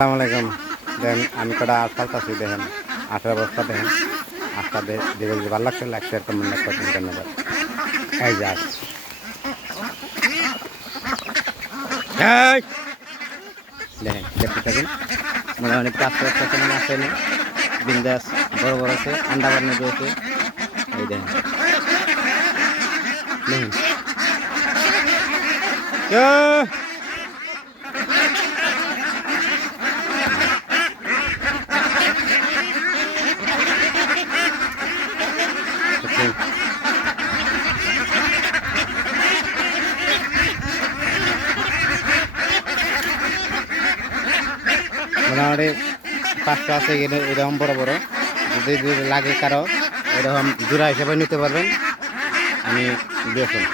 আসসালামু আলাইকুম। দেন আমি কটা আজকাল চাষি দেখেন 18 বস্তা দেখেন আজকা দেখে যদি ভালো লাগছে লাইক শেয়ার কমেন্ট করতেন ধন্যবাদ। এই যে আজ দেখেন দেখতে থাকেন মোটামুটি 5 বস্তা কেমন আছে না বিন্দাস বড় বড় আছে আন্ডাবার মধ্যে আছে। এই দেখেন দেখেন মোটামুটি 5টা আছে এরকম বড় বড় যদি লাগে কারো এরকম জোড়া হিসেবে নিতে পারবেন আমি দেখুন।